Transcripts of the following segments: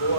2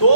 2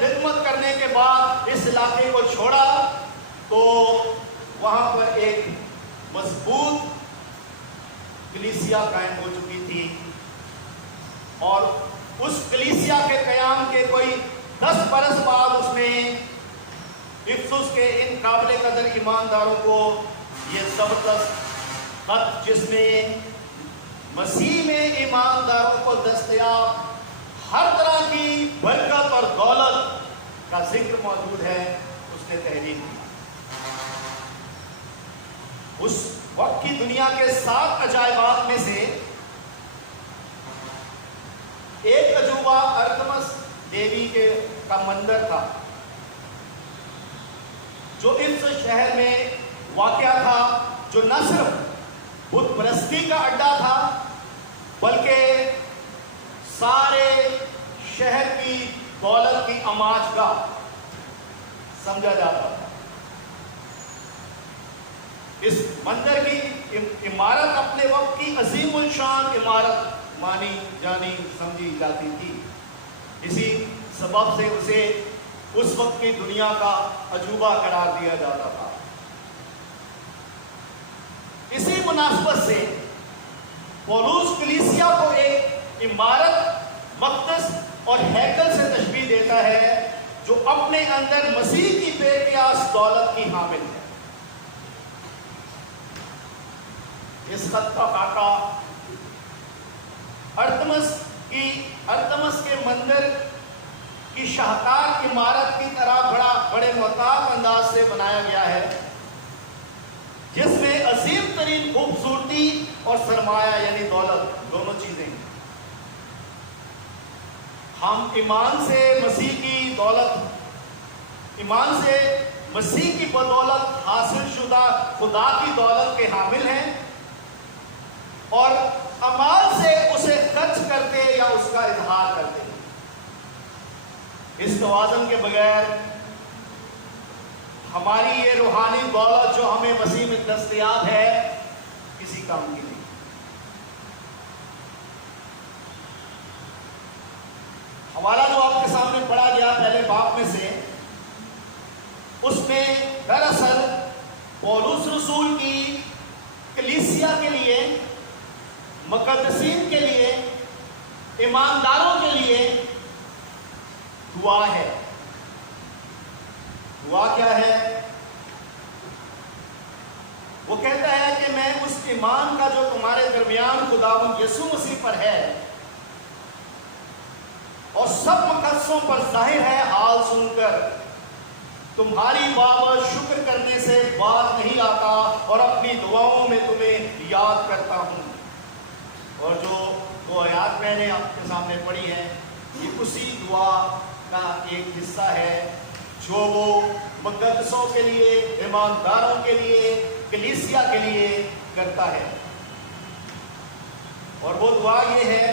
خدمت کرنے کے بعد اس علاقے کو چھوڑا تو وہاں پر ایک مضبوط کلیسیا قائم ہو چکی تھی، اور اس کلیسیا کے قیام کے کوئی 10 برس بعد اس میں افسس کے ان قابل قدر ایمانداروں کو یہ زبردست خط، جس میں مسیح میں ایمانداروں کو دستیاب ہر طرح کی برکت اور دولت کا ذکر موجود ہے، اس نے تحریر کی۔ اس وقت کی دنیا کے 7 عجائبات میں سے ایک عجوبہ ارتمس دیوی کا مندر تھا، جو اس شہر میں واقع تھا، جو نہ صرف بت پرستی کا اڈا تھا بلکہ سارے شہر کی دولت کی اماج گاہ سمجھا جاتا تھا۔ اس مندر کی عمارت اپنے وقت کی عظیم الشان عمارت مانی جانی سمجھی جاتی تھی، اسی سبب سے اسے اس وقت کی دنیا کا عجوبہ قرار دیا جاتا تھا۔ اسی مناسبت سے پولس کلیسیا کو ایک عمارت، مقدس اور ہیکل سے تشبیہ دیتا ہے جو اپنے اندر مسیح کی بے قیاس دولت کی حامل ہے۔ اس خط کا خاکہ ارتمس کے مندر کی شاہکار عمارت کی طرح بڑے محتاط انداز سے بنایا گیا ہے، جس میں عظیم ترین خوبصورتی اور سرمایہ یعنی دولت دونوں چیزیں ہیں۔ ہم ایمان سے مسیح کی بدولت حاصل شدہ خدا کی دولت کے حامل ہیں، اور اعمال سے اسے خرچ کرتے یا اس کا اظہار کرتے ہیں۔ اس توازن کے بغیر ہماری یہ روحانی دولت جو ہمیں مسیح میں دستیاب ہے کسی کام کی نہیں۔ حوالہ جو آپ کے سامنے پڑھا گیا پہلے باب میں سے، اس میں دراصل پولس رسول کی کلیسیا کے لیے، مقدسین کے لیے، ایمانداروں کے لیے دعا ہے۔ دعا کیا ہے؟ وہ کہتا ہے کہ میں اس ایمان کا جو تمہارے درمیان خداوند یسوع مسیح پر ہے اور سب مقدسوں پر ظاہر ہے، حال سن کر تمہاری بابت شکر کرنے سے باز نہیں آتا، اور اپنی دعاؤں میں تمہیں یاد کرتا ہوں۔ اور جو 2 آیات میں نے آپ کے سامنے پڑھی ہے، یہ اسی دعا کا ایک حصہ ہے جو وہ مقدسوں کے لیے، ایمانداروں کے لیے، کلیسیا کے لیے کرتا ہے۔ اور وہ دعا یہ ہے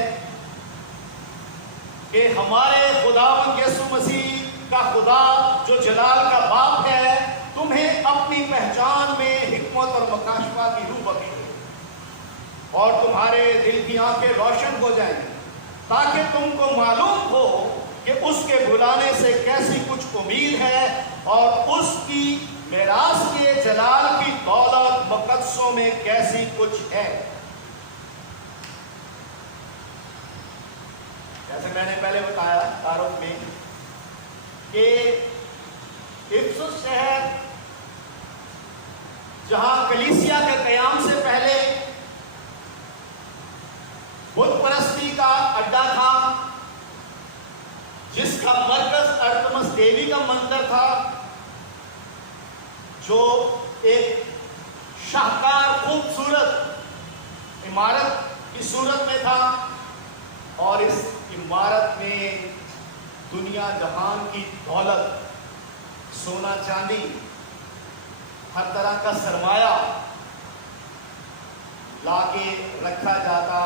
کہ ہمارے خداوند یسوع مسیح کا خدا جو جلال کا باپ ہے، تمہیں اپنی پہچان میں حکمت اور مکاشفہ کی روح بخشے، اور تمہارے دل کی آنکھیں روشن ہو جائیں، تاکہ تم کو معلوم ہو کہ اس کے بلانے سے کیسی کچھ امید ہے، اور اس کی میراث کے جلال کی دولت مقدسوں میں کیسی کچھ ہے۔ جیسے میں نے پہلے بتایا تعارف میں کہ افسس شہر جہاں کلیسیا کے قیام سے پہلے بت پرستی کا اڈا تھا، جس کا مرکز ارتمس دیوی کا مندر تھا، جو ایک شاہکار خوبصورت عمارت کی صورت میں تھا، اور اس عمارت میں دنیا جہان کی دولت، سونا چاندی، ہر طرح کا سرمایہ لا کے رکھا جاتا،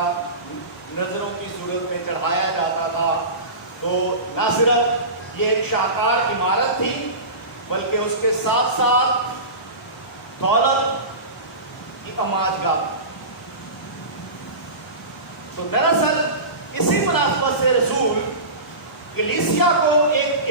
نظروں کی صورت میں چڑھایا جاتا تھا۔ تو نہ صرف یہ ایک شاہکار عمارت تھی، بلکہ اس کے ساتھ ساتھ دولت کی اماج گاہ۔ تو دراصل اسی مناسبت سے رسول کلیسیا کو ایک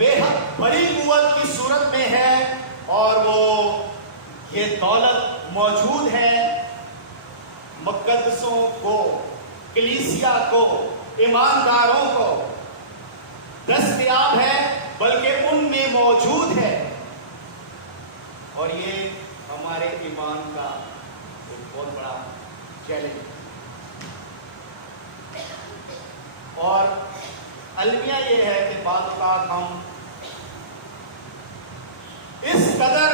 بے حد بڑی قوت کی صورت میں ہے، اور وہ یہ دولت موجود ہے مقدسوں کو، کلیسیا کو، ایمانداروں کو دستیاب ہے، بلکہ ان میں موجود ہے۔ اور یہ ہمارے ایمان کا ایک بہت بڑا چیلنج ہے۔ اور المیہ یہ ہے کہ بعض اوقات ہم اس قدر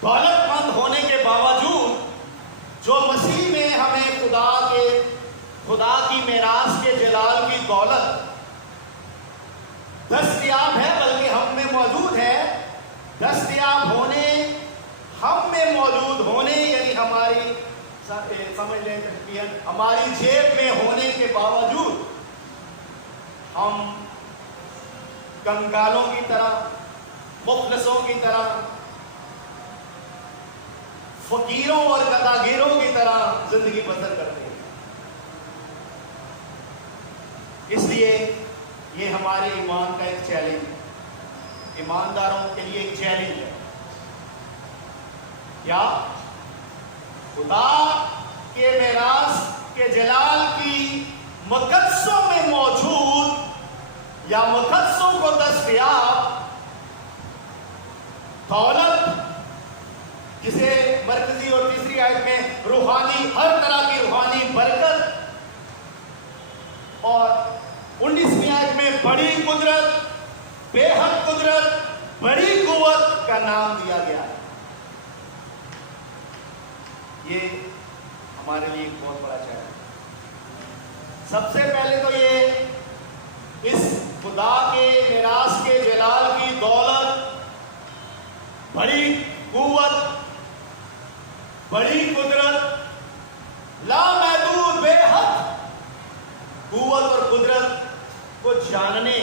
دولت مند ہونے کے باوجود جو مسیح میں ہمیں خدا کی میراث کے جلال کی دولت دستیاب ہے، بلکہ ہم میں موجود ہے، دستیاب ہونے، ہم میں موجود ہونے، یعنی ہماری سمجھ لیں ہماری جیب میں ہونے کے باوجود ہم کنگالوں کی طرح، مفلسوں کی طرح، فقیروں اور گداگیروں کی طرح زندگی بسر کرتے ہیں۔ اس لیے یہ ہمارے ایمان کا ایک چیلنج ہے، ایمانداروں کے لیے ایک چیلنج ہے۔ یا خدا کے میراث کے جلال کی مقدسوں میں موجود یا مقدسوں کو دستیاب دولت، جسے مرکزی اور تیسری آیت میں روحانی، ہر طرح کی روحانی برکت، اور 19ویں آیت میں بڑی قدرت، بے حد قدرت، بڑی قوت کا نام دیا گیا ہے۔ یہ ہمارے لیے ایک بہت بڑا چیلنج ہے۔ سب سے پہلے تو یہ اس خدا کے میراث کے جلال کی دولت، بڑی قوت، بڑی قدرت، لامحدود بے حد قوت اور قدرت کو جاننے،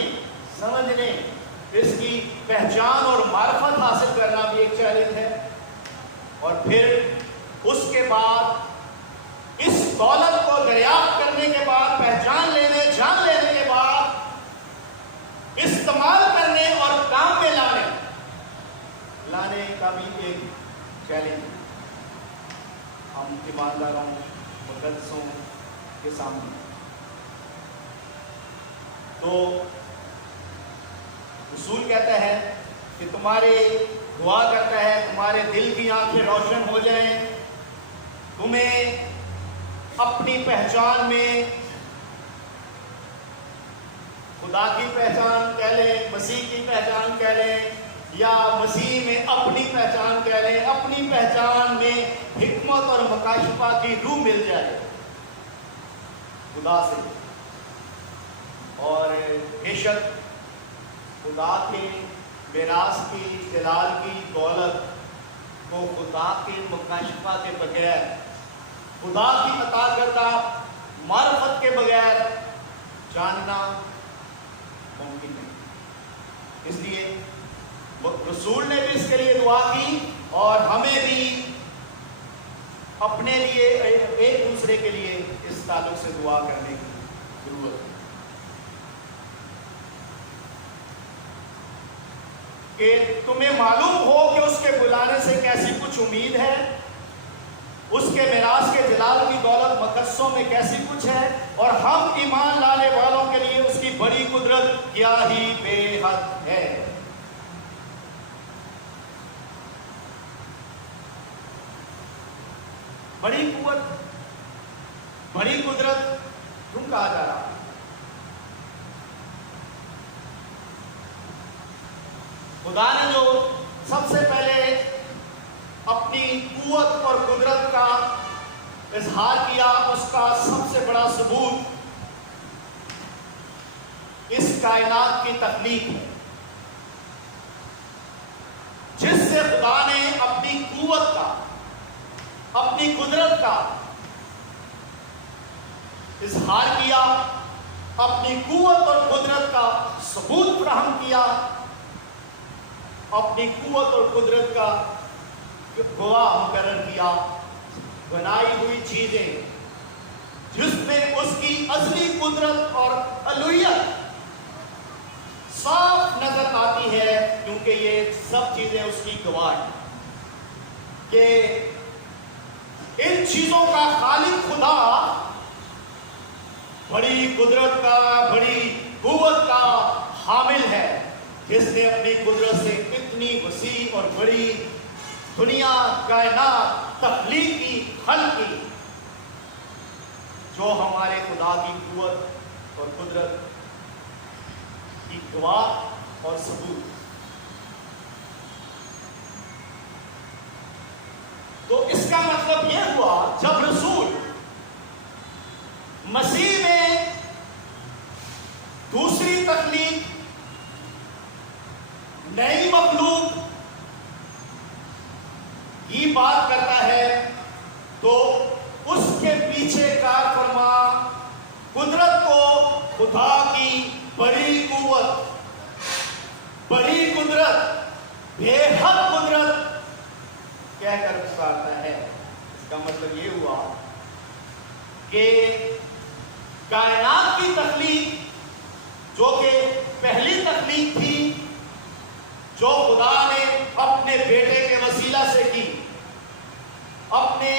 سمجھنے، اس کی پہچان اور معرفت حاصل کرنا بھی ایک چیلنج ہے۔ اور پھر اس کے بعد اس دولت کو دریافت کرنے کے بعد، پہچان لینے، جان لینے کے بعد استعمال کرنے اور کام میں لانے کا بھی ایک چیلنج ہے ہم ایمانداروں، مقدسوں کے سامنے۔ تو رسول کہتا ہے کہ تمہارے دعا کرتا ہے تمہارے دل کی آنکھیں روشن ہو جائیں، تمہیں اپنی پہچان میں خدا کی پہچان کہہ لیں، مسیح کی پہچان کہہ لیں، یا مسیح میں اپنی پہچان کہہ لیں، اپنی پہچان میں حکمت اور مکاشفہ کی روح مل جائے خدا سے۔ اور بے شک خدا کے میراث کی جلال کی دولت کو خدا کے مکاشفہ کے بغیر، خدا کی عطا کردہ معرفت کے بغیر جاننا ممکن نہیں۔ اس لیے رسول نے بھی اس کے لیے دعا کی، اور ہمیں بھی اپنے لیے، ایک دوسرے کے لیے اس تعلق سے دعا کرنے کی ضرورت ہے کہ تمہیں معلوم ہو کہ اس کے بلانے سے کیسی کچھ امید ہے، اس کے میراث کے جلال کی دولت مقدسوں میں کیسی کچھ ہے، اور ہم ایمان لانے والوں کے لیے اس کی بڑی قدرت کیا ہی بے حد ہے۔ بڑی قوت، بڑی قدرت کیوں کہا جا رہا ہے؟ خدا نے جو سب سے پہلے اپنی قوت اور قدرت کا اظہار کیا، اس کا سب سے بڑا ثبوت اس کائنات کی تخلیق ہے، جس سے خدا نے اپنی قوت کا، اپنی قدرت کا اظہار کیا، اپنی قوت اور قدرت کا ثبوت فراہم کیا، اپنی قوت اور قدرت کا گواہ مقرر کیا، بنائی ہوئی چیزیں جس میں اس کی اصلی قدرت اور الوہیت صاف نظر آتی ہے، کیونکہ یہ سب چیزیں اس کی گواہ ہیں کہ ان چیزوں کا خالق خدا بڑی قدرت کا، بڑی قوت کا حامل ہے، جس نے اپنی قدرت سے اتنی وسیع اور بڑی دنیا، کائنات تخلیق کی، خلق کی، جو ہمارے خدا کی قوت اور قدرت کی گواہ اور ثبوت۔ تو اس کا مطلب یہ ہوا جب رسول مسیح میں دوسری تخلیق، نئی مخلوق کی بات کرتا ہے، تو اس کے پیچھے کار فرما قدرت کو خدا کی بڑی قوت، بڑی قدرت، بے حد قدرت کہہ کر پکارتا ہے۔ اس کا مطلب یہ ہوا کہ کائنات کی تخلیق، جو کہ پہلی تخلیق تھی، جو خدا نے اپنے بیٹے کے وسیلہ سے کی، اپنے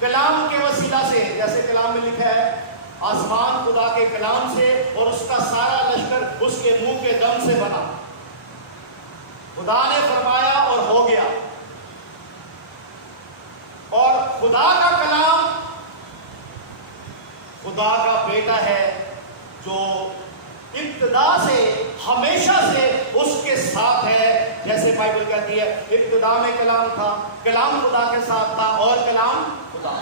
کلام کے وسیلہ سے، جیسے کلام میں لکھا ہے آسمان خدا کے کلام سے اور اس کا سارا لشکر اس کے منہ کے دم سے بنا۔ خدا نے فرمایا اور ہو گیا، اور خدا کا کلام خدا کا بیٹا ہے، جو ابتدا سے، ہمیشہ سے اس کے ساتھ ہے، جیسے بائبل کہتی ہے ابتدا میں کلام تھا، کلام خدا کے ساتھ تھا اور کلام خدا۔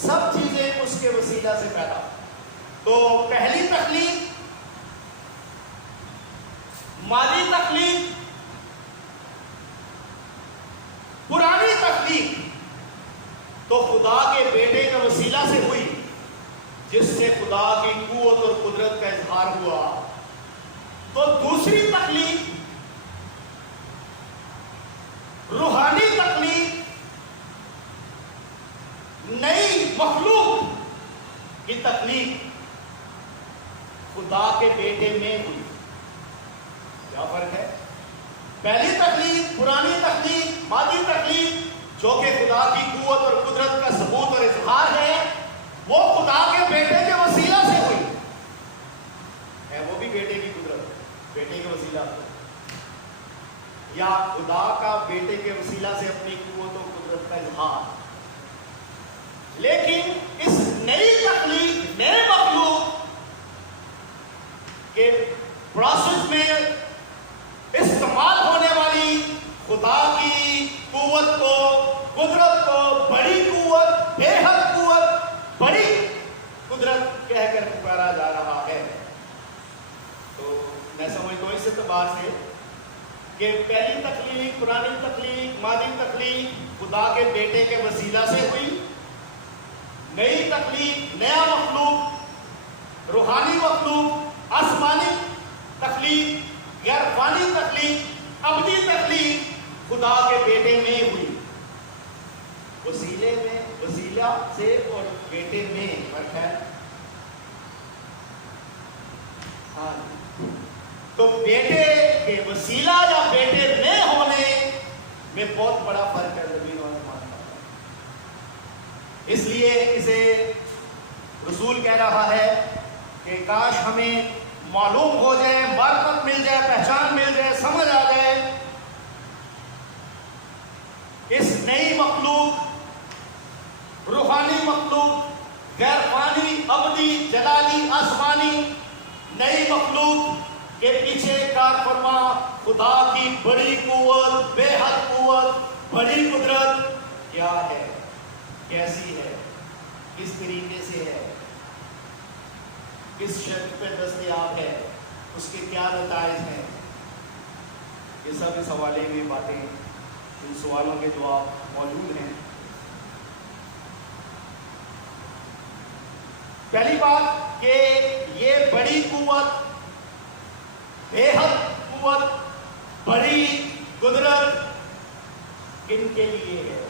سب چیزیں اس کے وسیلہ سے پیدا۔ تو پہلی تخلیق، مادی تخلیق، پرانی تخلیق تو خدا کے بیٹے کے وسیلہ سے ہوئی، جس سے خدا کی قوت اور قدرت کا اظہار ہوا۔ تو دوسری تخلیق، روحانی تخلیق، نئی مخلوق کی تخلیق خدا کے بیٹے میں ہوئی۔ کیا فرق ہے؟ پہلی تخلیق، پرانی تخلیق، مادی تخلیق، جو کہ خدا کی قوت اور قدرت کا ثبوت اور اظہار ہے، وہ خدا کے بیٹے کے وسیلہ سے ہوئی ہے۔ وہ بھی بیٹے کی قدرت، بیٹے کے وسیلہ سے، یا خدا کا بیٹے کے وسیلہ سے اپنی قوت اور قدرت کا اظہار۔ لیکن اس نئی تخلیق، نئے مخلوق کے پروسیس میں استعمال ہونے والی خدا کی قوت کو، قدرت کو، بڑی قوت، بے حد قوت، بڑی قدرت کہہ کر پکارا جا رہا ہے۔ تو میں سمجھتا ہوں اس اعتبار سے کہ پہلی تخلیق، پرانی تخلیق، مادی تخلیق خدا کے بیٹے کے وسیلہ سے ہوئی، نئی تخلیق، نیا مخلوق، روحانی مخلوق، آسمانی تخلیق، غیر فانی تخلیق، ابدی تخلیق خدا کے بیٹے میں ہوئی۔ وسیلے میں، وسیلہ سے اور بیٹے میں فرق ہے۔ ہاں، تو بیٹے کے وسیلہ یا بیٹے میں ہونے میں بہت بڑا فرق ہے زمین اور آسمان کا۔ اس لیے اسے رسول کہہ رہا ہے کہ کاش ہمیں معلوم ہو جائے، معرفت مل جائے، پہچان مل جائے، سمجھ آ جائے اس نئی مخلوق، روحانی مخلوق، غیر فانی، ابدی، جلالی، آسمانی نئی مخلوق کے پیچھے کار فرما خدا کی بڑی قوت، بے حد قوت، بڑی قدرت کیا ہے، کیسی ہے، کس طریقے سے ہے، کس شکل پہ دستیاب ہے، اس کے کیا نتائج ہیں۔ یہ سب اس حوالے میں باتیں، ان سوالوں کے جواب موجود ہیں۔ پہلی بات کہ یہ بڑی قوت، بے حد قوت، بڑی قدرت کن کے لیے ہے؟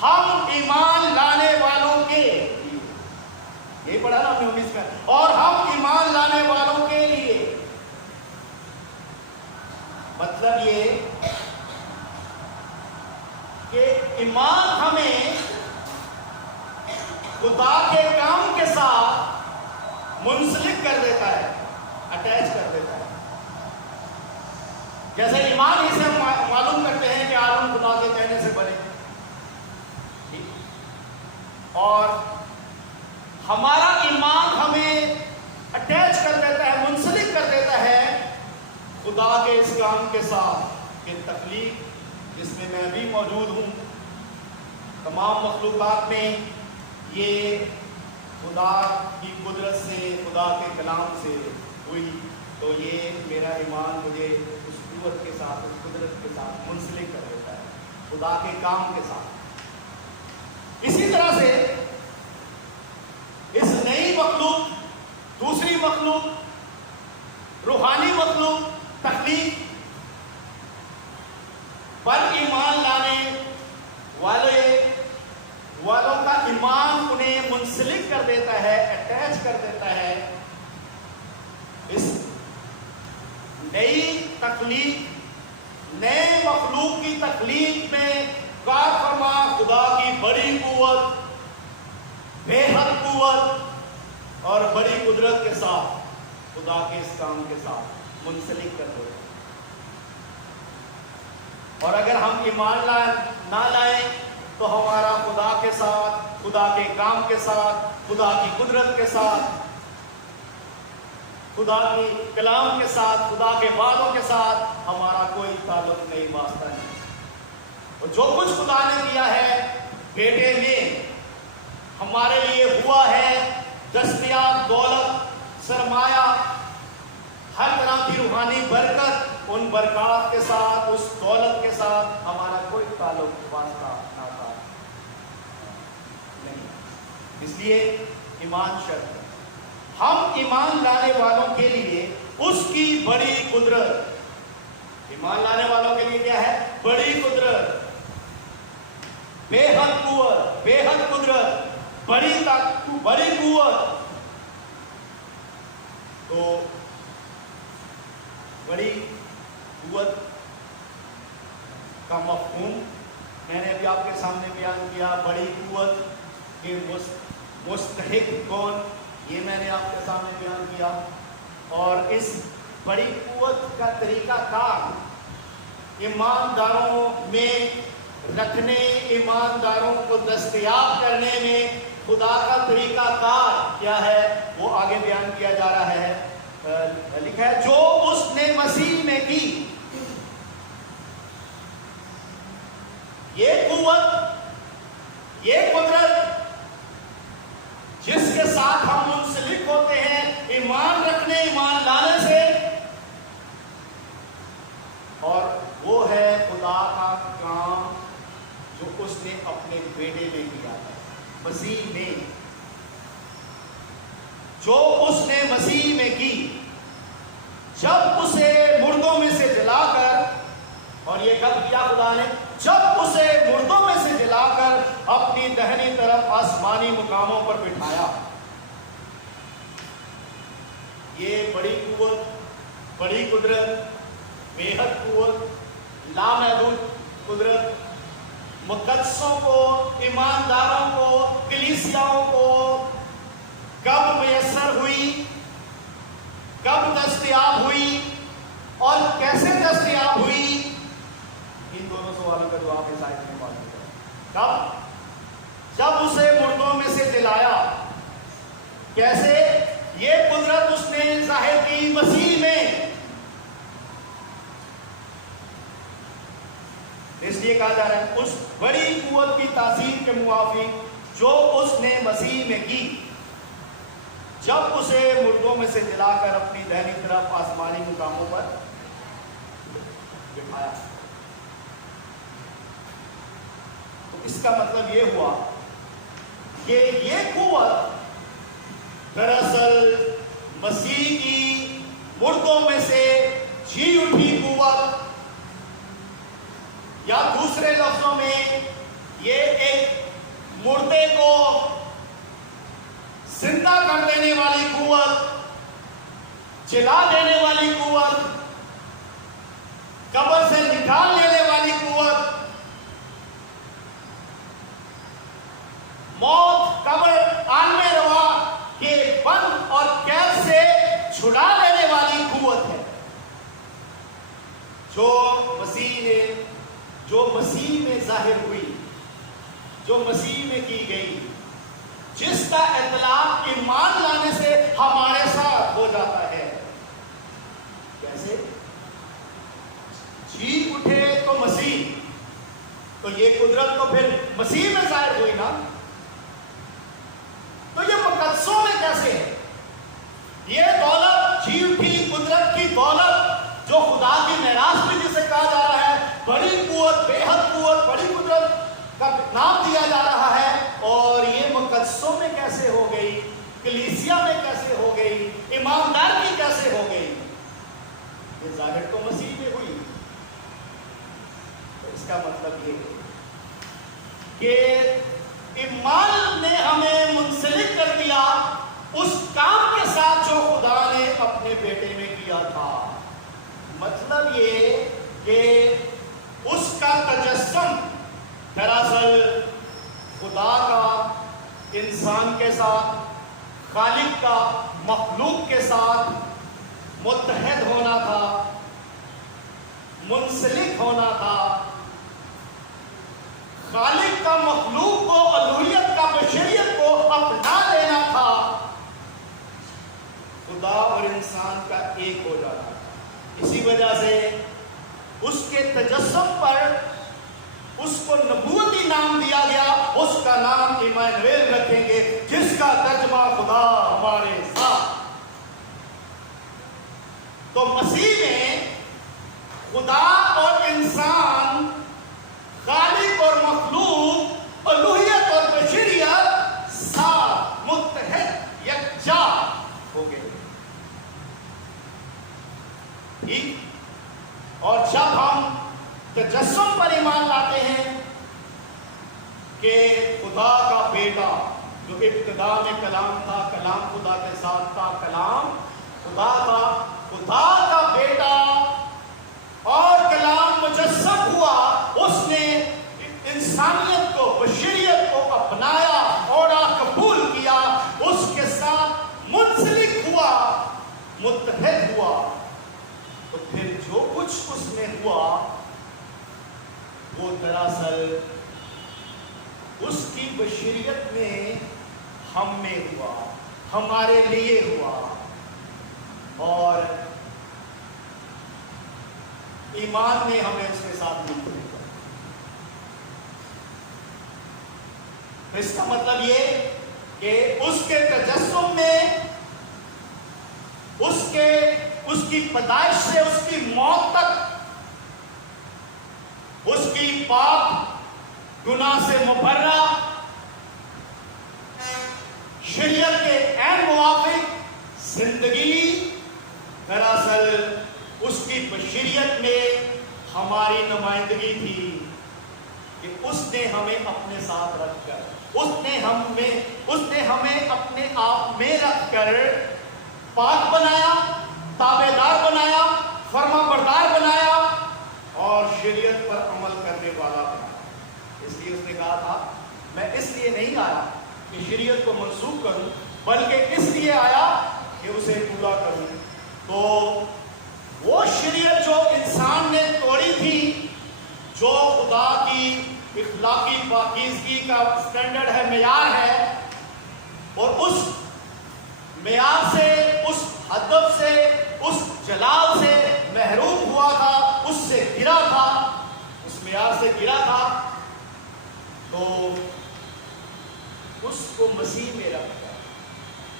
ہم ایمان لانے والوں کے لیے۔ یہی پڑھا نا ہم نے 19 میں. اور ہم ایمان لانے والوں کے لیے، مطلب یہ کہ ایمان ہمیں خدا کے کام کے ساتھ منسلک کر دیتا ہے، اٹیچ کر دیتا ہے. جیسے ایمان ہی سے ہم معلوم کرتے ہیں کہ عالم خدا کے کہنے سے بنے، اور ہمارا ایمان ہمیں اٹیچ کر دیتا ہے، منسلک کر دیتا ہے خدا کے اس کام کے ساتھ کہ تخلیق جس میں میں بھی موجود ہوں، تمام مخلوقات میں یہ خدا کی قدرت سے، خدا کے کلام سے ہوئی. تو یہ میرا ایمان مجھے اس قوت کے ساتھ، اس قدرت کے ساتھ منسلک کر دیتا ہے، خدا کے کام کے ساتھ. اسی طرح سے اس نئی مخلوق، دوسری مخلوق، روحانی مخلوق، تخلیق پر ایمان لانے والوں کا ایمان انہیں منسلک کر دیتا ہے، اٹیچ کر دیتا ہے اس نئی تخلیق، نئے مخلوق کی تخلیق میں کار فرما خدا کی بڑی قوت، بے حد قوت اور بڑی قدرت کے ساتھ، خدا کے اس کام کے ساتھ منسلک کر دیتا ہے. اور اگر ہم ایمان نہ لائیں تو ہمارا خدا کے ساتھ، خدا کے کام کے ساتھ، خدا کی قدرت کے ساتھ، خدا کے کلام کے ساتھ، خدا کے وعدوں کے ساتھ ہمارا کوئی تعلق نہیں، واسطہ نہیں. اور جو کچھ خدا نے دیا ہے بیٹے میں ہمارے لیے ہوا ہے، دستیاب دولت، سرمایہ، ہر طرح کی روحانی برکت، ان برکات کے ساتھ، اس دولت کے ساتھ ہمارا کوئی تعلق، واسطہ، ناتا نہیں. اس لیے ایمان شرط ہے. ہم ایمان لانے والوں کے لیے اس کی بڑی قدرت، ایمان لانے والوں کے لیے کیا ہے؟ بڑی قدرت، بے حد قوت، بے حد قدرت، بڑی قوت. تو بڑی قوت کا مفہوم میں نے ابھی آپ کے سامنے بیان کیا. بڑی قوت کے مستحق کون، یہ میں نے آپ کے سامنے بیان کیا. اور اس بڑی قوت کا طریقہ کار ایمانداروں میں رکھنے، ایمانداروں کو دستیاب کرنے میں خدا کا طریقہ کار کیا ہے وہ آگے بیان کیا جا رہا ہے. لکھا ہے جو اس نے مسیح میں کی. یہ قوت، یہ قدرت جس کے ساتھ ہم منسلک ہوتے ہیں ایمان رکھنے، ایمان لانے سے، اور وہ ہے خدا کا کام جو اس نے اپنے بیٹے میں کیا ہے، مسیح میں. جو اس نے مسیح میں کی جب اسے مردوں میں سے جلا کر، اور یہ کب کیا خدا نے؟ جب اسے مردوں میں سے جلا کر اپنی دہنی طرف آسمانی مقاموں پر بٹھایا. یہ بڑی قوت، بڑی قدرت، بے حد قوت، لامحدود قدرت مقدسوں کو، ایمانداروں کو، کلیسیاؤں کو کب میسر ہوئی، کب دستیاب ہوئی اور کیسے دستیاب ہوئی؟ ان دونوں سوالوں کا جواب اس آیت میں موجود ہے. کب؟ جب اسے مردوں میں سے جلایا. کیسے؟ یہ قدرت اس نے ظاہر کی مسیح میں. اس لیے کہا جا رہا ہے اس بڑی قوت کی تاثیر کے موافق جو اس نے مسیح میں کی جب اسے مردوں میں سے جلا کر اپنی دہنی طرف آسمانی مقاموں پر بٹھایا. تو اس کا مطلب یہ ہوا کہ یہ قوت دراصل مسیح کی مردوں میں سے جی اٹھی قوت، یا دوسرے لفظوں میں یہ ایک مردے کو زندہ کر دینے والی قوت، جلا دینے والی قوت، قبر سے نکال لینے والی قوت، موت، قبر، عالم روا کے بند اور قید سے چھڑا لینے والی قوت ہے جو مسیح میں ظاہر ہوئی، جو مسیح میں کی گئی، جس کا اطلاق ایمان لانے سے ہمارے ساتھ ہو جاتا ہے۔ کیسے؟ جی اٹھے تو مسیح، تو یہ قدرت تو پھر مسیح میں ظاہر ہوئی نا، تو یہ مقدسوں میں کیسے ہے؟ یہ دولت، جی اٹھی قدرت کی دولت جو خدا کی میراث بھی جسے کہا جا رہا ہے، بڑی قوت، بے حد قوت، بڑی قدرت کا نام دیا جا رہا ہے، اور یہ مقدسوں میں کیسے ہو گئی، کلیسیا میں کیسے ہو گئی، ایماندار کی کیسے ہو گئی؟ یہ ظاہر تو مسیح میں ہوئی۔ تو اس کا مطلب یہ ہے کہ ایمان نے ہمیں منسلک کر دیا اس کام کے ساتھ جو خدا نے اپنے بیٹے میں کیا تھا۔ مطلب یہ کہ اس کا تجسم دراصل خدا کا انسان کے ساتھ، خالق کا مخلوق کے ساتھ متحد ہونا تھا، منسلک ہونا تھا، خالق کا مخلوق کو، الوہیت کا بشریت کو اپنا لینا تھا، خدا اور انسان کا ایک ہو جانا تھا۔ اسی وجہ سے اس کے تجسم پر اس کو نبوتی نام دیا گیا، اس کا نام ایمانویل رکھیں گے، جس کا ترجمہ خدا ہمارے ساتھ۔ تو مسیح میں خدا اور انسان، خالق اور مخلوق، الوہیت اور بشریت ساتھ متحد یکجا ہو گئے۔ ٹھیک؟ اور جب ہم تجسم پر ایمان لاتے ہیں کہ خدا کا بیٹا جو ابتدا میں کلام تھا، کلام خدا کے ساتھ تھا، کلام خدا تھا، خدا کا بیٹا اور کلام مجسم ہوا، اس نے انسانیت کو، بشریت کو اپنایا اور قبول کیا، اس کے ساتھ منسلک ہوا، متحد ہوا۔ تو پھر جو کچھ اس میں ہوا وہ دراصل اس کی بشریت میں ہم میں ہوا، ہمارے لیے ہوا، اور ایمان نے ہمیں اس کے ساتھ مل کیا۔ اس کا مطلب یہ کہ اس کے تجسم میں، اس کی پیدائش سے اس کی موت تک، اس کی پاک گناہ سے مبرہ، شریعت کے عین موافق زندگی، دراصل اس کی بشریت میں ہماری نمائندگی تھی کہ اس نے ہمیں اپنے ساتھ رکھ کر، اس نے ہمیں اپنے آپ میں رکھ کر پاک بنایا، تابع دار بنایا، فرما بردار بنایا اور شریعت پر عمل کرنے والا بنایا۔ اس لیے اس نے کہا تھا، میں اس لیے نہیں آیا کہ شریعت کو منسوخ کروں، بلکہ اس لیے آیا کہ اسے پورا کروں۔ تو وہ شریعت جو انسان نے توڑی تھی، جو خدا کی اخلاقی پاکیزگی کا سٹینڈرڈ ہے، معیار ہے، اور اس معیار سے، اس ہدف سے، اس جلال سے محروم ہوا تھا، اس سے گرا تھا، اس معیار سے گرا تھا، تو اس کو مسیح میں رکھ کر،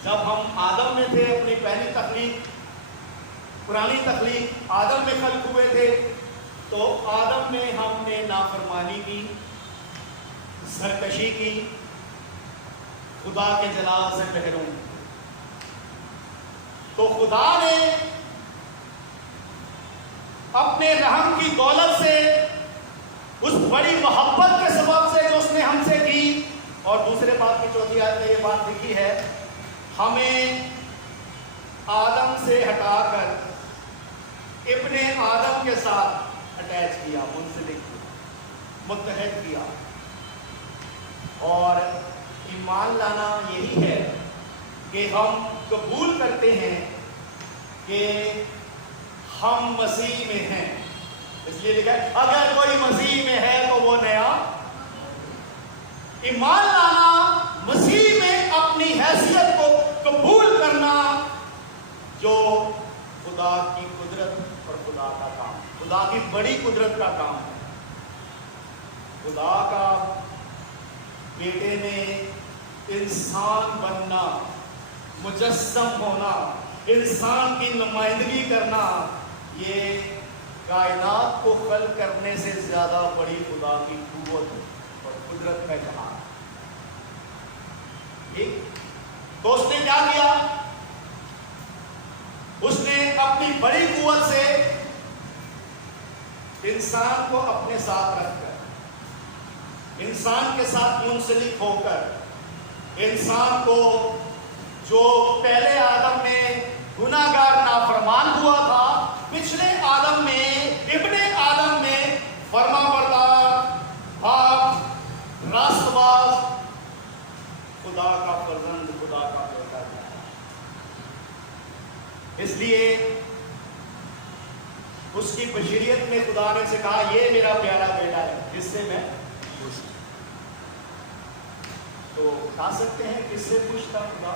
جب ہم آدم میں تھے، اپنی پہلی تخلیق، پرانی تخلیق آدم میں خلق ہوئے تھے، تو آدم میں ہم نے نافرمانی کی، سرکشی کی، خدا کے جلال سے محروم۔ تو خدا نے اپنے رحم کی دولت سے، اس بڑی محبت کے سبب سے جو اس نے ہم سے کی، اور دوسرے بات کی چوتھی آیت میں یہ بات لکھی ہے ہمیں آدم سے ہٹا کر ابن آدم کے ساتھ اٹیچ کیا، منسلک کیا، متحد کیا. اور ایمان لانا یہی ہے کہ ہم قبول کرتے ہیں کہ ہم مسیح میں ہیں. اس لیے لکھا ہے اگر کوئی مسیح میں ہے تو وہ نیا. ایمان لانا مسیح میں اپنی حیثیت کو قبول کرنا، جو خدا کی قدرت اور خدا کا کام، خدا کی بڑی قدرت کا کام ہے. خدا کا بیٹے نے انسان بننا، مجسم ہونا، انسان کی نمائندگی کرنا، یہ کائنات کو خلق کرنے سے زیادہ بڑی خدا کی قوت اور قدرت کا اظہار. تو اس نے کیا کیا؟ اس نے اپنی بڑی قوت سے انسان کو اپنے ساتھ رکھ کر، انسان کے ساتھ منسلک ہو کر، انسان کو جو پہلے آدم میں گناہگار نافرمان ہوا تھا، پچھلے آدم میں، ابن آدم میں فرما بردار، پاک، راست باز، خدا کا فرزند، خدا کا بیٹا دیا. اس لیے اس کی بشریت میں خدا نے سے کہا یہ میرا پیارا بیٹا ہے جس سے میں خوش ہوں. تو کہا سکتے ہیں کس سے خوش تھا خدا؟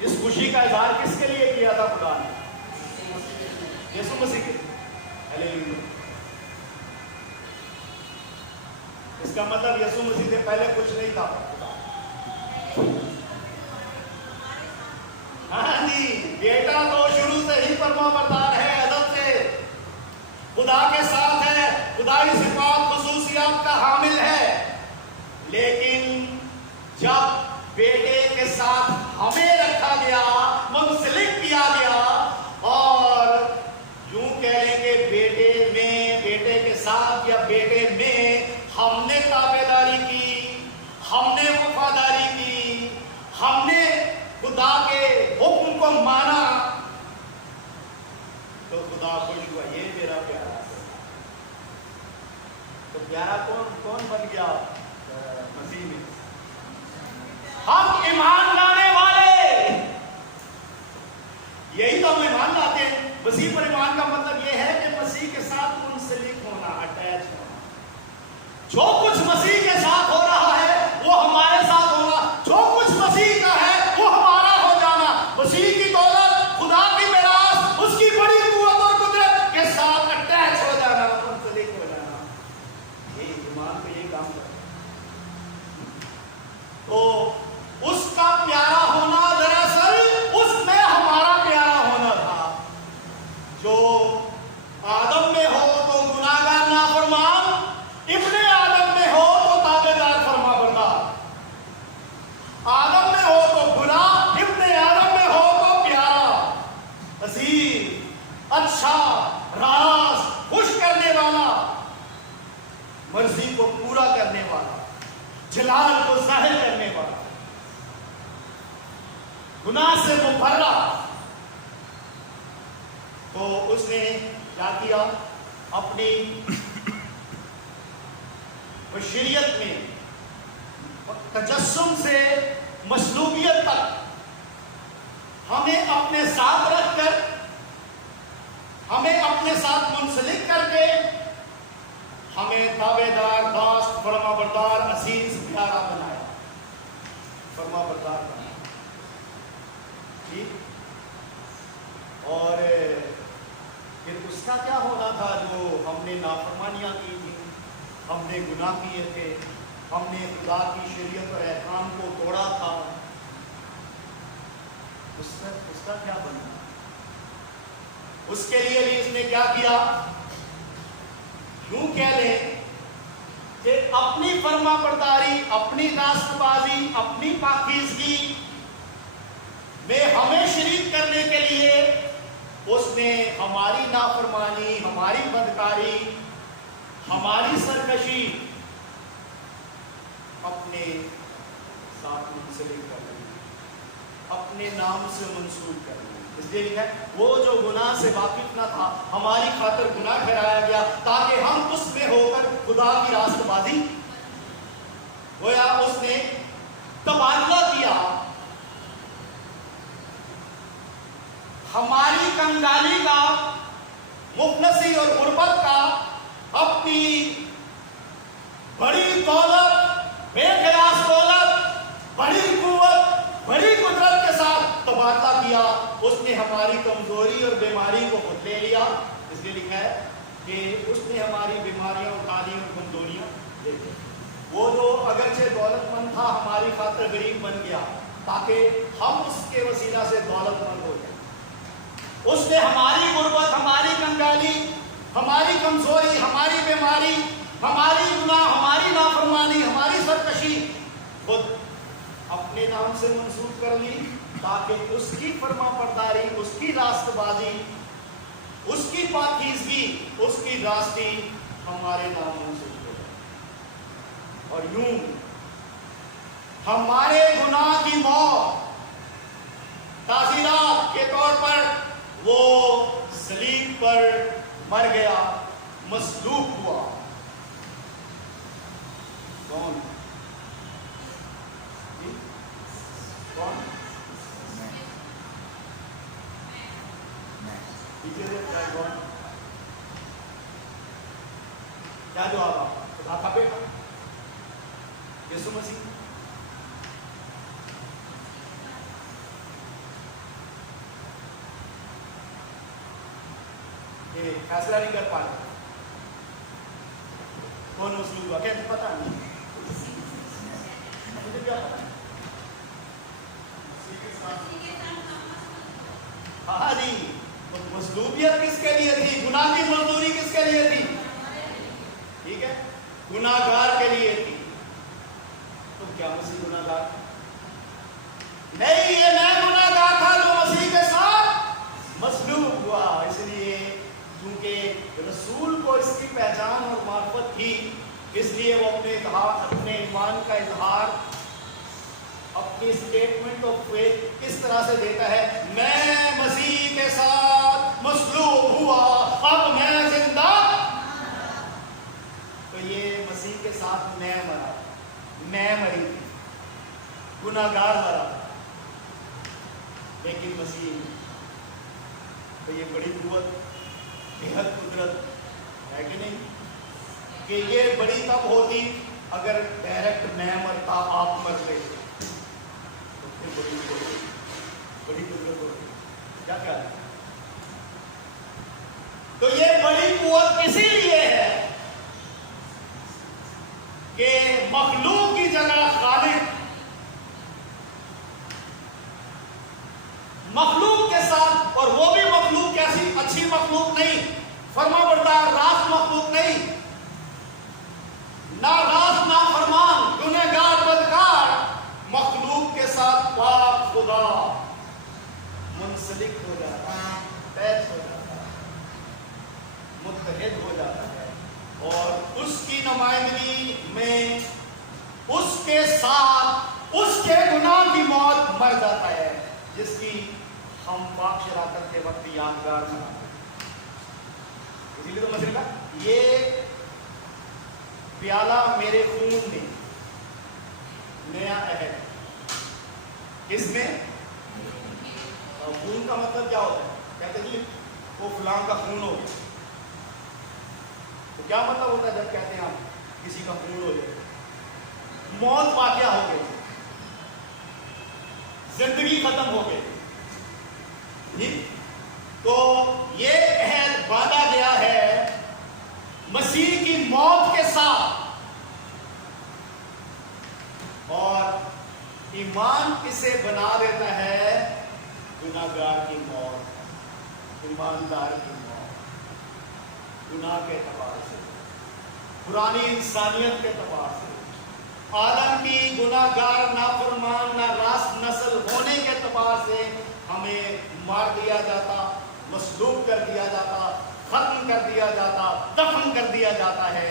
اس خوشی کا اظہار کس کے لیے کیا تھا خدا نے؟ یسوع مسیح کے. ہلیلویا. اس کا مطلب یسوع مسیح سے پہلے کچھ نہیں تھا خدا. ہاں جی، بیٹا تو شروع سے ہی فرما بردار ہے، ازل سے خدا کے ساتھ ہے، خدائی صفات خصوصیات کا حامل ہے. لیکن جب بیٹے کے ساتھ ہمیں رکھا گیا، منسلک کیا گیا، اور یوں کہہ لیں کہ بیٹے میں، بیٹے کے ساتھ یا بیٹے میں ہم نے تابعداری کی، ہم نے وفاداری کی، ہم نے خدا کے حکم کو مانا، تو خدا خوش ہوا. یہ میرا پیارا ہے. تو پیارا کون بن گیا مسیح میں؟ ہم ایمان لانے والے. یہی تو ہم ایمان لاتے ہیں. مسیح پر ایمان کا مطلب یہ ہے کہ مسیح کے ساتھ منسلک ہونا، اٹیچ ہونا. جو کچھ مسیح کے ساتھ ہو رہا ہے وہ ہمارے ساتھ ہوگا، جو کچھ مسیح کا ہے وہ ہمارا ہو جانا. مسیح کی دولت، خدا کی میراث، اس کی بڑی قوت اور قدرت کے ساتھ اٹیچ ہو جانا، منسلک ہو جانا. یہ ایمان پہ یہ کام کرتا ہے. تو اس کا پیارا ہونا دراصل اس میں ہمارا پیارا ہونا تھا. جو آدم میں ہو تو گناہگار نافرمان، ابن آدم میں ہو تو تابعدار فرما بردار. آدم میں ہو تو گناہ، ابن آدم میں ہو تو پیارا، عزیز، اچھا، راز، خوش کرنے والا، مرضی کو پورا کرنے والا، جلال کو ظاہر کرنے والا، گناہ سے مبرہ. تو اس نے کیا کیا؟ اپنی بشریت میں تجسم سے مصلوبیت تک ہمیں اپنے ساتھ رکھ کر، ہمیں اپنے ساتھ منسلک کر کے، ہمیں تابعدار، داس، فرما بردار، عزیز، پیارا بنایا، فرما بردار بنایا. ٹھیک. اور پھر اس کا کیا ہونا تھا؟ جو ہم نے نافرمانیاں کی تھی، ہم نے گناہ کیے تھے، ہم نے خدا کی شریعت اور احکام کو توڑا تھا، اس کا کیا بننا؟ اس کے لیے بھی اس نے کیا کیا؟ یوں کہہ لیں کہ اپنی فرما برداری، اپنی راست بازی، اپنی پاکیزگی میں ہمیں شریک کرنے کے لیے اس نے ہماری نافرمانی، ہماری بدکاری، ہماری سرکشی، اپنے ساتھ منسلک کر لیں، اپنے نام سے منسوب کر لیں۔ اس لیے لکھا ہے وہ جو گناہ سے واقف نہ تھا ہماری خاطر گناہ ٹھہرایا گیا تاکہ ہم اس میں ہو کر خدا کی راست بازی، گویا اس نے تبادلہ کیا ہماری کنگالی کا، مفلسی اور غربت کا، اپنی بڑی دولت، بے قیاس دولت، بڑی قوت، بڑی قدرت کے ساتھ تبادلہ کیا۔ اس نے ہماری کمزوری اور بیماری کو خود لے لیا۔ اس لیے لکھا ہے کہ اس نے ہماری بیماریاں اٹھا لی اور کمزوریاں لے لی۔ وہ جو اگرچہ دولت مند تھا ہماری خاطر غریب بن گیا تاکہ ہم اس کے وسیلہ سے دولت مند ہو جائیں۔ اس نے ہماری غربت، ہماری کنگالی، ہماری کمزوری، ہماری بیماری، ہماری گناہ، ہماری نافرمانی، ہماری سرکشی خود اپنے نام سے منسوب کر لی تاکہ اس کی فرما برداری، اس کی راست بازی، اس کی پاکیزگی، اس کی راستی ہمارے نام منسوب ہو جائے۔ اور یوں ہمارے گناہ کی موت تعزیرات کے طور پر وہ صلیب پر مر گیا، مصلوب ہوا۔ کون؟ کون؟ کیا جواب آپ خدا کا بیٹا یسوع مسیح؟ یہ فیصلہ نہیں کر پاتے کون مصلوب ہوا، کیا پتا نہیں مجھے کیا پتا؟ ہاں جی، مصلوبیت کس کے لیے تھی؟ گناہ کی مزدوری کس کے لیے تھی؟ ٹھیک ہے، گناہ گار کے لیے تھی۔ تو کیا مسیح گناہ گار نہیں؟ یہ میں گناہ گار تھا جو مسیح کے ساتھ مصلوب ہوا۔ اس لیے کیونکہ رسول کو اس کی پہچان اور معرفت تھی، اس لیے وہ اپنے ایمان کا اظہار، اپنی اسٹیٹمنٹ آف فیتھ کس طرح سے دیتا ہے؟ میں مسیح کے ساتھ مصلوب ہوا، اب میں زندہ۔ تو یہ مسیح کے ساتھ میں مرا، میں مری تھی، گناہ گار مرا، لیکن مسیح۔ تو یہ بڑی قوت، بےحد قدرت ہے کہ نہیں؟ کہ یہ بڑی تب ہوتی اگر ڈائریکٹ میں مرتا، آپ مر گئے، بڑی قدرت ہوتی کیا کیا ہے؟ تو یہ بڑی قوت اسی لیے ہے کہ مخلوق کی جگہ خالق مخلوق کے ساتھ، اور وہ بھی مخلوق کیسی؟ اچھی مخلوق نہیں، فرما بردار راست مخلوق نہیں، نہ راست نہ فرمان، گنہگار بدکار مخلوق کے ساتھ پاک خدا منسلک ہو جاتا ہے، پیچ ہو جاتا ہے، متحد ہو جاتا ہے، اور اس کی نمائندگی میں اس کے ساتھ اس کے گناہ کی موت مر جاتا ہے، جس کی ہم پاک شراکت کے وقت یادگار مناتے ہیں۔ اسی لیے تو مسئلہ کا یہ پیالہ میرے خون میں، نیا عہد کس میں؟ خون کا مطلب کیا ہوتا ہے؟ کہتے جی وہ فلاں کا خون ہو گیا، تو کیا مطلب ہوتا ہے جب کہتے ہیں آپ کسی کا خون ہو جائے؟ موت واقعہ ہو گئی، زندگی ختم ہو گئی۔ تو یہ عہد باندھا گیا ہے مسیح کی موت کے ساتھ، اور ایمان اسے بنا دیتا ہے گناہگار کی موت، ایماندار کی موت، گناہ کے اعتبار سے، پرانی انسانیت کے اعتبار سے، آدم کی گناہگار نافرمان نہ راست نسل ہونے کے اعتبار سے ہمیں مار دیا جاتا، مصلوب کر دیا جاتا، ختم کر دیا جاتا، دفن کر دیا جاتا ہے،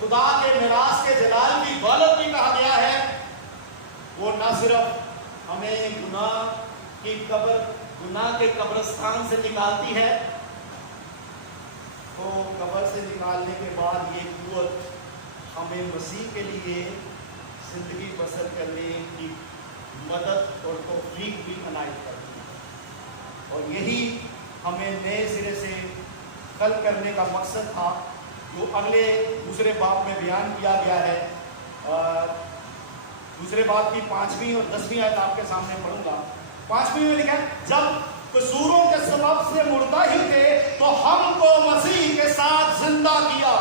خدا کے میراث کے جلال کی دولت بھی کہا گیا ہے، وہ نہ صرف ہمیں گناہ کے قبرستان سے نکالتی ہے، تو قبر سے نکالنے کے بعد یہ قوت ہمیں مسیح کے لیے زندگی بسر کرنے کی مدد اور توفیق بھی عنایت کرتی ہے، اور یہی ہمیں نئے سرے سے خلق کرنے کا مقصد تھا، جو اگلے دوسرے باب میں بیان کیا گیا ہے۔ دوسرے باب کی 5ویں اور 10ویں آیت آپ کے سامنے پڑھوں گا۔ 5ویں میں لکھا ہے، جب قصوروں کے سبب سے مردہ ہی تھے تو ہم کو مسیح کے ساتھ زندہ کیا۔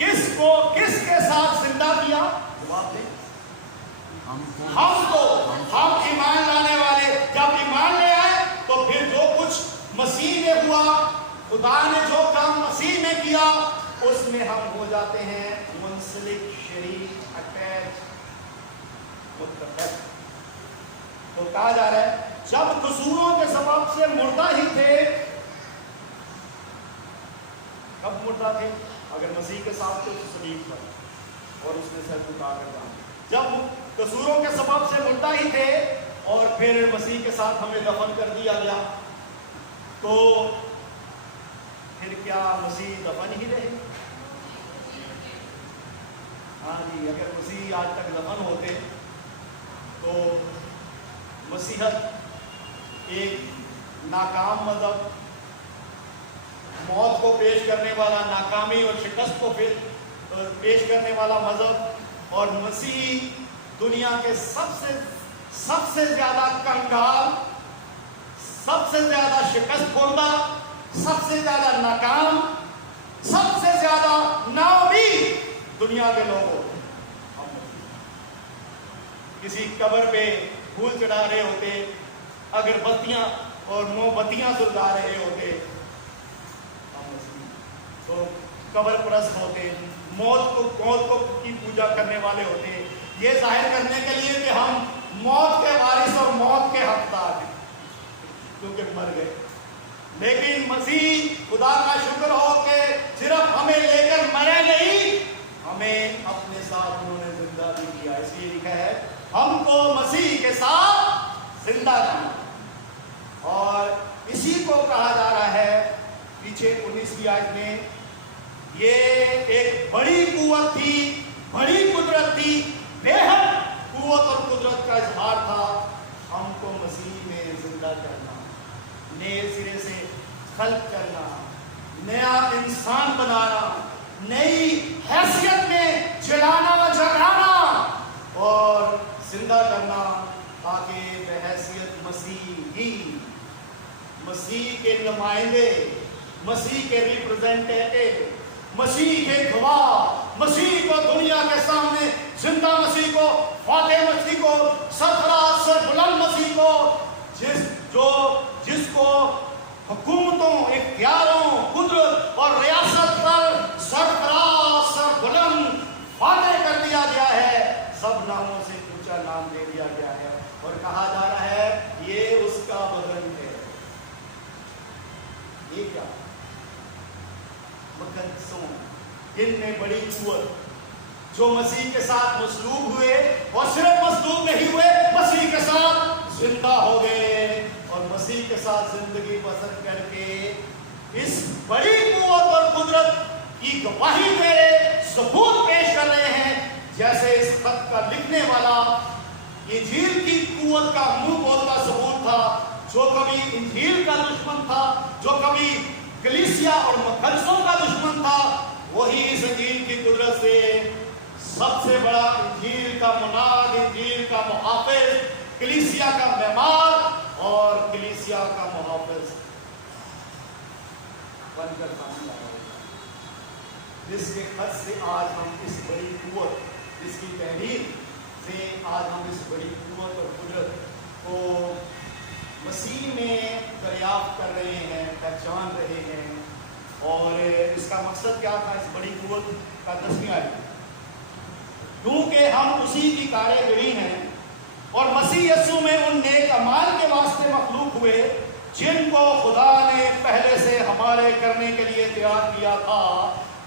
کس کے ساتھ زندہ کیا؟ جواب دیں۔ ہم ایمان لانے والے جب ایمان لے آئے تو پھر جو کچھ مسیح میں ہوا، خدا نے جو کام مسیح میں کیا، اس میں ہم ہو جاتے ہیں منسلک، شریک، اٹیچ، متحد۔ تو کہا جا رہا ہے جب قصوروں کے سبب سے مردہ ہی تھے، کب مردہ تھے؟ اگر مسیح کے ساتھ تو صلیب پر اور اس نے سر جھکا کر کام، جب قصوروں کے سبب سے مردہ ہی تھے اور پھر مسیح کے ساتھ ہمیں دفن کر دیا گیا، تو پھر کیا مسیح دفن ہی رہے؟ ہاں جی، اگر مسیح آج تک دفن ہوتے تو مسیحت ایک ناکام مذہب، موت کو پیش کرنے والا، ناکامی اور شکست کو پیش کرنے والا مذہب، اور مسیح دنیا کے سب سے زیادہ کنگال، سب سے زیادہ شکست خوردہ، سب سے زیادہ ناکام، سب سے زیادہ ناامید دنیا کے لوگ ہوتے ہیں۔ ہم کسی قبر پہ پھول چڑھا رہے ہوتے، اگر بتیاں اور موم بتیاں سلگا رہے ہوتے، تو قبر پرست ہوتے، موت کو کی پوجا کرنے والے ہوتے، یہ ظاہر کرنے کے لیے کہ ہم موت کے وارث اور موت کے حقدار ہیں کیونکہ مر گئے۔ لیکن مسیح، خدا کا شکر ہو کہ صرف ہمیں لے کر مرے نہیں، ہمیں اپنے ساتھ انہوں نے زندہ بھی کیا۔ اس لیے لکھا ہے ہم کو مسیح کے ساتھ زندہ کرنا، اور اسی کو کہا جا رہا ہے پیچھے 19ویں آیت میں، یہ ایک بڑی قوت تھی، بڑی قدرت تھی، بے حد قوت اور قدرت کا اظہار تھا، ہم کو مسیح میں زندہ کرنا، نئے سرے سے خلق کرنا، نیا انسان بنانا، نئی حیثیت میں جلانا جگانا اور زندہ کرنا، تاکہ بحیثیت مسیح کے نمائندے، مسیح کے ریپرزینٹیٹیو، مسیح کے گواہ، مسیح کو دنیا کے سامنے زندہ مسیح کو، فاتح مسیح کو، سرفراز سربلند مسیح کو، جس کو حکومتوں، اختیاروں، قدرت اور ریاست پر سرفراز سربلند فاتح کر دیا گیا ہے، سب ناموں سے اونچا نام دے دیا گیا ہے، اور کہا جا رہا ہے یہ اس کا بدن ہے۔ یہ کیا مقدسوں، ان میں بڑی قوت جو مسیح کے ساتھ مصلوب ہوئے، اور صرف مصلوب نہیں ہوئے، مسیح کے ساتھ زندہ ہو گئے، اور مسیح کے ساتھ زندگی بسر کر کے اس بڑی قوت اور قدرت کی گواہی دے رہے، ثبوت پیش کر رہے ہیں، جیسے اس خط کا لکھنے والا انجیل کی قوت کا منہ بولتا ثبوت تھا، جو کبھی انجیل کا دشمن تھا، جو کبھی کلیسیا اور مقدسوں کا دشمن تھا، وہی اس انجیل کی قدرت سے سب سے بڑا انجیل کا مناد، انجیل کا محافظ، کلیسیا کا معمار اور کلیسیا کا محافظ بن کر سامنے آیا، جس کے خط سے آج ہم اس بڑی قوت، جس کی تحریر سے آج ہم اس بڑی قوت اور قدرت کو مسیح میں دریافت کر رہے ہیں، پہچان رہے ہیں۔ اور اس کا مقصد کیا تھا اس بڑی قوت کا؟ 10ویں آیت، کیونکہ ہم اسی کی کارگری ہیں اور مسیح یسوع میں ان نیک اعمال کے واسطے مخلوق ہوئے جن کو خدا نے پہلے سے ہمارے کرنے کے لیے تیار کیا تھا،